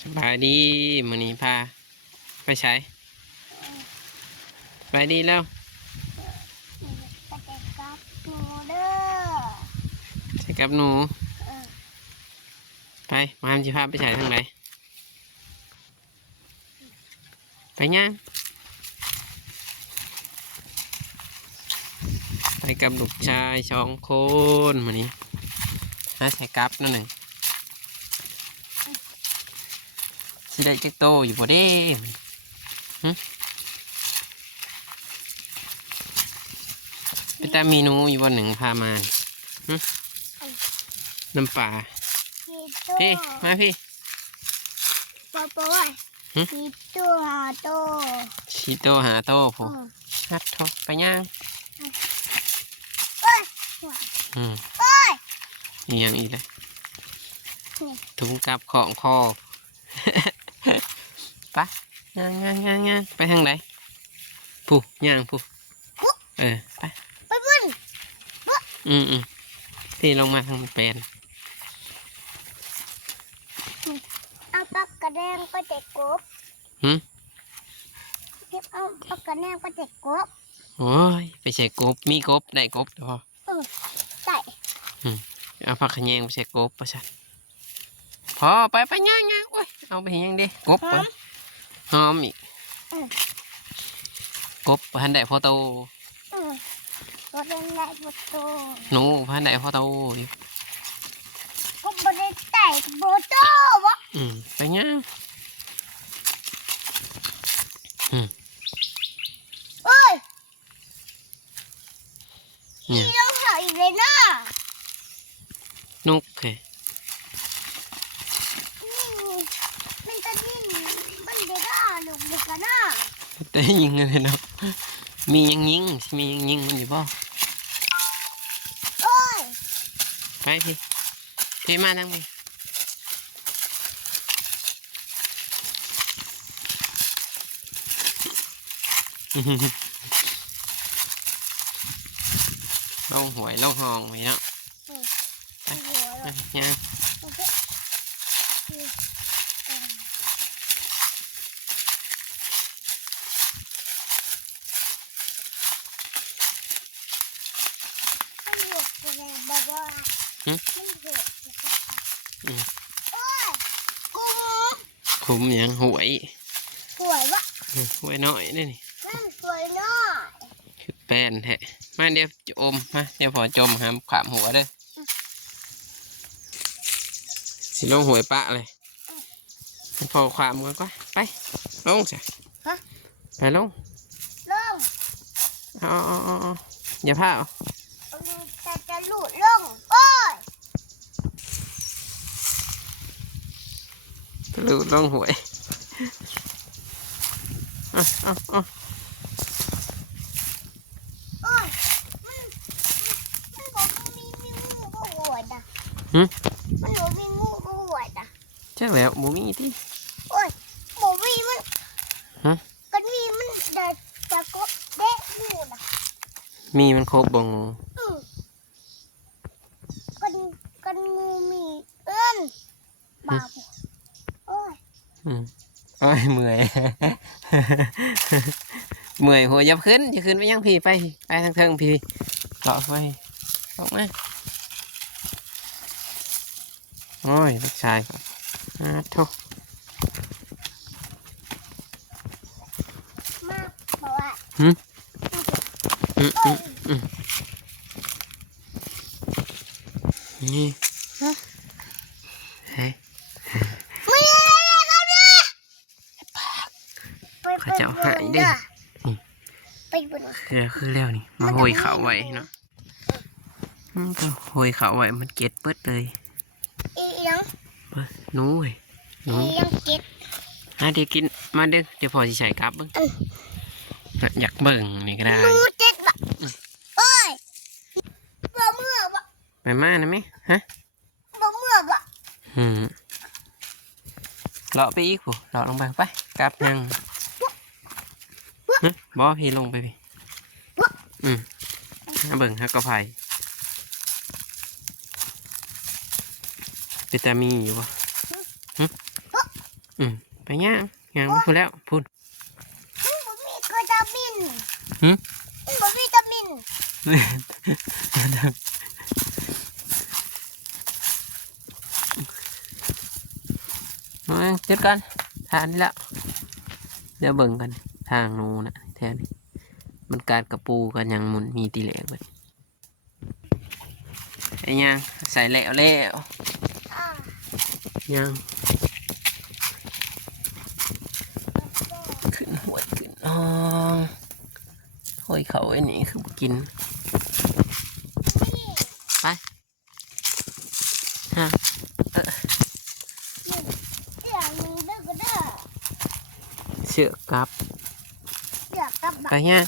สบายดีมื้อนี้พาไปใช้สบายดีแล้วใช้กับหนูไปมาทำจีพาไปใช้ทางไหนไปย่างไปกับลูกชาย2 คนมื้อนี้น่าใช้กับนั่นหนึ่งสิได้จักโตอยู่บ่เด้พี่ตามีหนูอยู่บนหนึ่งพามาน้ำป่าพี่มาพี่ปอปอยชีโตหาโตชีโตหาโตผมฮัดทอไปย่างนี่ยังอีกเลยถุงกับของคอปะย่างไปทางไหนผู้ย่างผู้ไปบุญที่ลงมาทางเป็นเอาปากกระแดงก็จะกบเอาปากกระแดงก็จะกบโอ้ยไปใส่กบมีกบได้กบเดี๋ยวใส่เอาผักขะแยงไปใส่กบประชันพอไปย่างโอ้ยเอาไปยังดิกบหอมอีกกบพันได้พอโตก็ได้ได้พอโตหนูพันได้พอโตดิก็ไม่ได้แต่พอโตวะไปย่างเอ้ยนี่เราหายเลยนะนุกเคมันจะยิงมันจะได้ลูกเด็กกันนะแต่ยิงอะไรเนาะมียังยิงมันอยู่บ่โอ้ยไปพี่มาทางพี่ลงหวยลงห้องไปเนาะย่างคุ้มยังหวยวะหวยน้อยนี่สวยน้อยคือแป้นแท้มาเดี๋ยวจมมาเดี๋ยวพอจมหามขามหัวเด้อสิลงหวยปะเลยพอความกันก็ไปลงสิไปลงอ๋ออย่าพลาดจะหลุดลงโอ้ยหลุดลงหวยโอ้ยมันหบอกมีงูก็หวยจ้ะมันหนูมีงูก็หวยจ้ะใช่แล้วหมูมีที่โอ้ยหมูมีมันกันมีมันจะกบเด็กงูนะมีมันครบบ่งูกันงูมีเอื้อนบาปโอ้ยโอ้ยเมื่อยเมื่อยหัวยับขึ้นจะขึ้นไปยังพี่ไปทางเทิงพี่เกาะไปออกมาโอ้ยลูกชายทุกมาบอกว่านี่เฮ้ยเขาจะหายดิไปบนคือเร็วนี่มาโหยเขาไว้เนาะก็โหยเขาไว้มันเก็ตเปิดเลยหนูเก็ตเดี๋ยวกินมาเดี๋ยวพอจะใส่กับบ้างอยากเบิ่งนี่ก็ได้หนูเจ็ดบะโอ้ยบ่เมื่อบ่ไปมานะไหมฮะบ่เมื่อบ่เลาะไปอีกผู้เลาะลงไปกับยังบอพี่ลงไปพี่เบิ่งฮะก็ไผ่วิตามินอยู่ปะ ไปย่างย่างพูดแล้วพูด มันบ่มีวิตามิน หึ มันบ่มีวิตามิน มาจุดกันทานนี่แล้วเดี๋ยวเบิ่งกันทางนูนะแถวนี้มันการกระปูกันยังมุนมีตีเหล็กเลยไอ้ย่างใส่แล้ว อ่า ย่างขึ้นหวยขึ้นห้อยเขาไอ้นี่คือกินไปฮะ นี่เสือมึงเด้อก็เด้อ เสือกับ เสือกับบั ไป ก ย่าง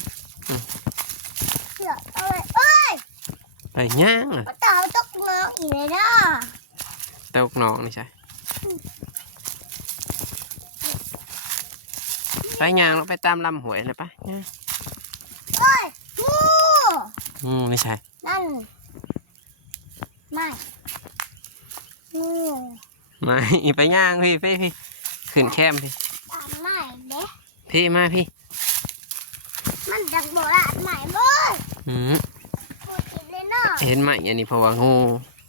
เสือเอาไว้เอ้ย ไปย่างอ่ะ มันตาวตกเงาอีกเลยนะ เตากน้องนี่ใช่ไปย่างเราไปตามลำหวยเลยปะย่าง เอ้ยงู ไม่ใช่ นั่นไม่งู ไม่ไปย่างพี่ขึ้นแคมพี่ ตามไม่เด้ พี่มาพี่ มันจากโบราณใหม่เบ้ย อืม พูดอีกเลยเนาะ เห็นไหมอันนี้เพราะว่างู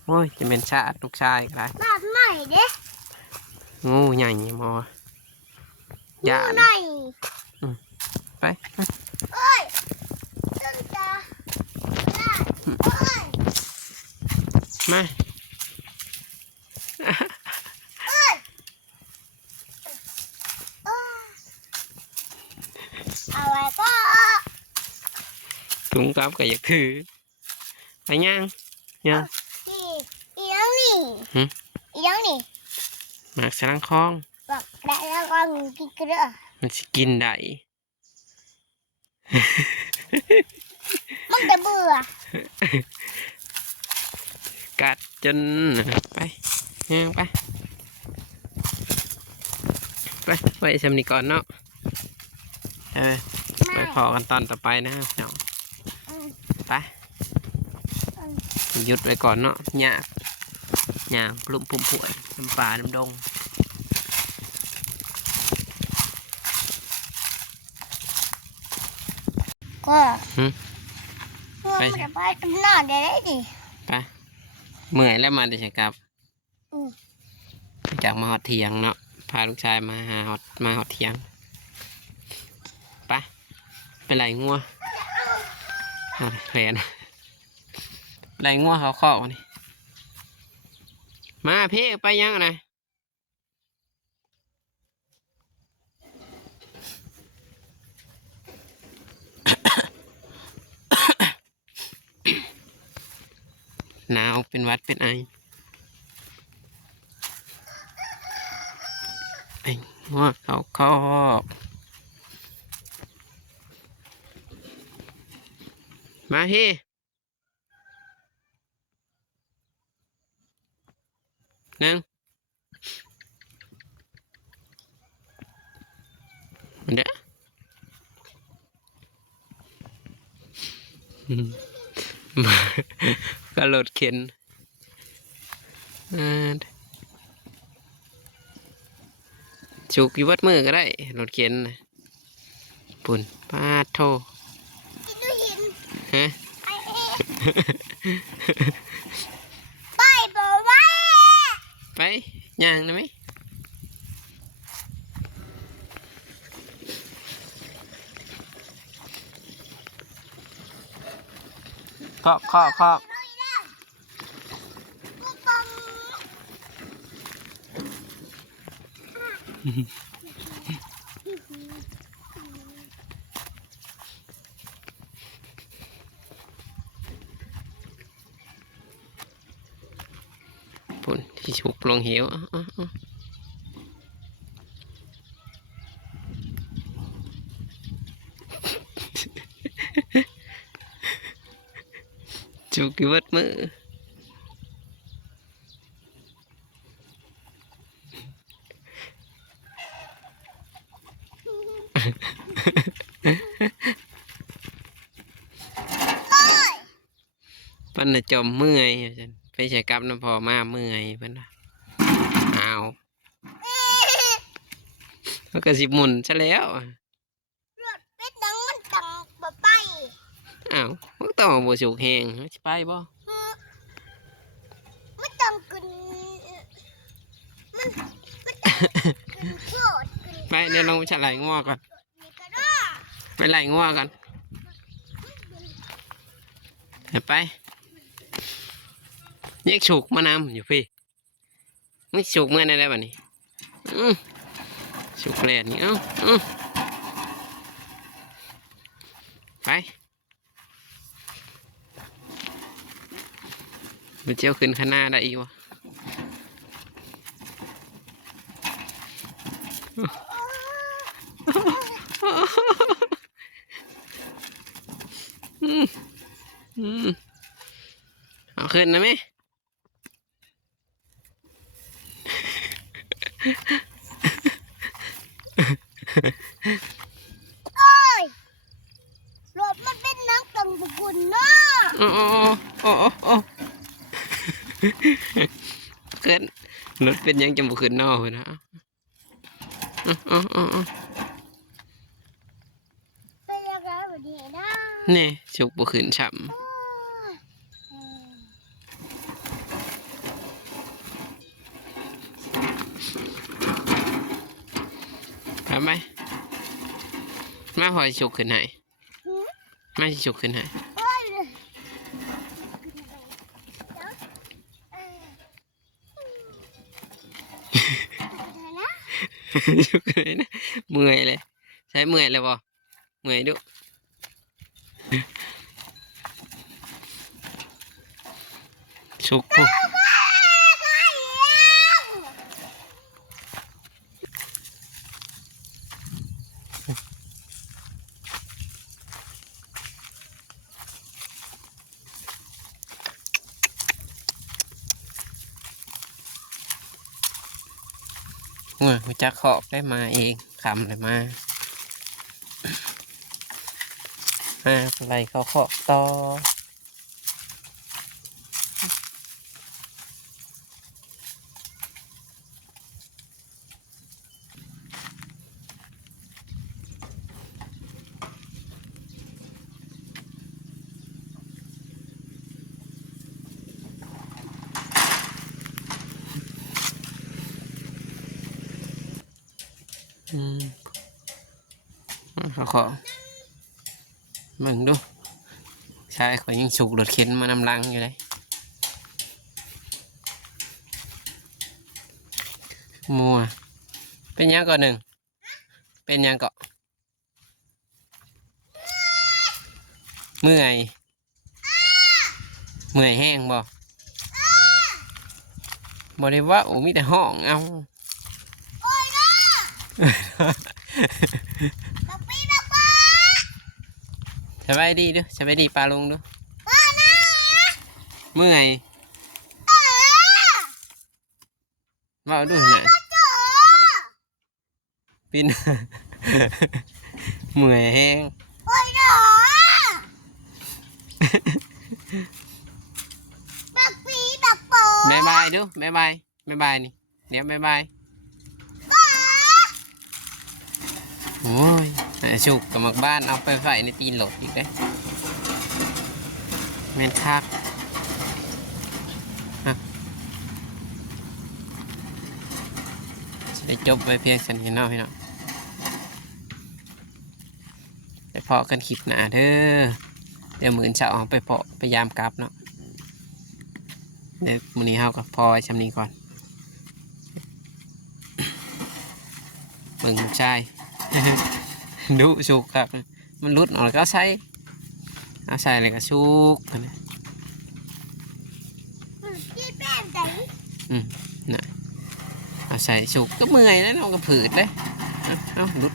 โอ้ยจะเป็นชาติลูกชายก็ได้ บ้านใหม่เด้ งูใหญ่มอ งู ย่า ใน ไป เอ้ยต้นตาได้เอ้ย มา เอ้ยเอ้ยเอาไว้ก็ ถุงกับก็อยากถือไปย่างย่าง อีอีหยังนี่ หึ อีหยังนี่ หมากสลังคอง บอกได้แล้วก็มึงกินกระเด้อ มันสิกินได้ มันจะเบื่อ กัดจนไปย่างไปสำนีก่อนเนาะไป ไม่ พอกันตอนต่อไปนะครับเนาะ อืม ไปหยุดไว้ก่อนเนาะหยากปลุ่มพุ่มพวยน้ำป่าน้ำดง ก็ หึ ไปจะไปตำนานได้ดิ ไปเมื่อยแล้วมาเดี๋ยวจะกลับ อืม จากมาหอดเถียงเนาะพาลูกชายมาหอดเถียงไปไหลงัวแผลนไหลงัวเขาข้อนี่มาพี่ไปยังนะหนาวเป็นหวัดเป็นไองัวเขาข้อมาพี่นั่งเด้อ ก็รถเข็นฉุกอยู่วัดมือก็ได้รถเข็นน่ะปุ่นปาดโท กินดูหิน ฮะ ไอเอไปบอกไว้ ไปย่างได้ไหมเคาะ กูปัง ปุ่นที่ฉุกลงเหวฉุกอยู่วัดมือปั้นน่ะจมเมื่อยไปใช้กับน้ำพอมาเมื่อยปั้นน่ะเอา มันก็สิหมุนซะแล้ว รถเป็ดนังมันตังบ่ไป อ้าวมันต้องบ่สุกแห้งสิไปบ่ มันตังกินมันตังกินโคตรกิน ไปเดี๋ยวลองไปฉลายงัวก่อน นี่ก็ได้ ไปไล่งัวก่อนเดี๋ยวไปแยกฉุกมานำอยู่พี่นี่ฉุกเมื่อไหร่แล้วบัดนี้ฉุกแลนนี่ไปมันเจียวขึ้นข้างหน้าได้อีกวะเอาขึ้นนะแม่ โอ้ยรถมันเป็นนังตังบุกุนเนาะ โอ้ขึ้นรถเป็นยังจมูกขึ้นนอกเลยนะเป็นยังไงวันนี้นะ นี่ฉุกบุขึ้นฉ่ โอ้ย ำทำไหมมาหอยฉุกขึ้นไหน หืม มาสิฉุกขึ้นไหน โอ้ยเดี๋ยวนะ ฉุกขึ้นไหนนะเมื่อยเลยใช้เมื่อยเลยบ่เมื่อยดุฉุกปุ๊บหัวจักขอบได้มาเองคำเลยมาอะไรเขาขอบต่อเขาขอมึงดูใช่เขายังฉุกรถเข็นมานำลังอยู่เลยมัวเป็นยังก่อนหนึ่งเป็นยังก่อนเมื่อยแห้งบ่ได้ว่าโอ้มีแต่ห้องเอา โอ้ยเนาะบักปีบักปลา สบายดีด้วยสบายดีปลาลงด้วย ปลานะ เมื่อย เออ ว่าด้วยหน่อย เจ้า ปิน เมื่อยแห้ง โอ้ยเนาะบักปีบักโป บายบายดูบายบายนี่เดี๋ยวบายบาย ปลา โอ้ยฉุกกับหมักบ้านเอาไปใส่ในตีนโหลดอีกได้แม่นคักจะได้จบไปเพียงสันเห็นเนาะพี่น้องไปเพาะกันคลิปหนาเด้อเดี๋ยวมื้อเช้าเอาไปเพาะไปยามกลับเนาะเดี๋ยวมื้อนี้เฮากับพอไว้ชำนี้ก่อนเบิ่งชาย ดุสุกครับมันรุดออกแล้วก็เอาใส่อะไรก็สุกนะ ที่เป็นไหน น่ะเอาใส่สุกก็เมื่อยแล้วเราก็ผืดเลยเอารุด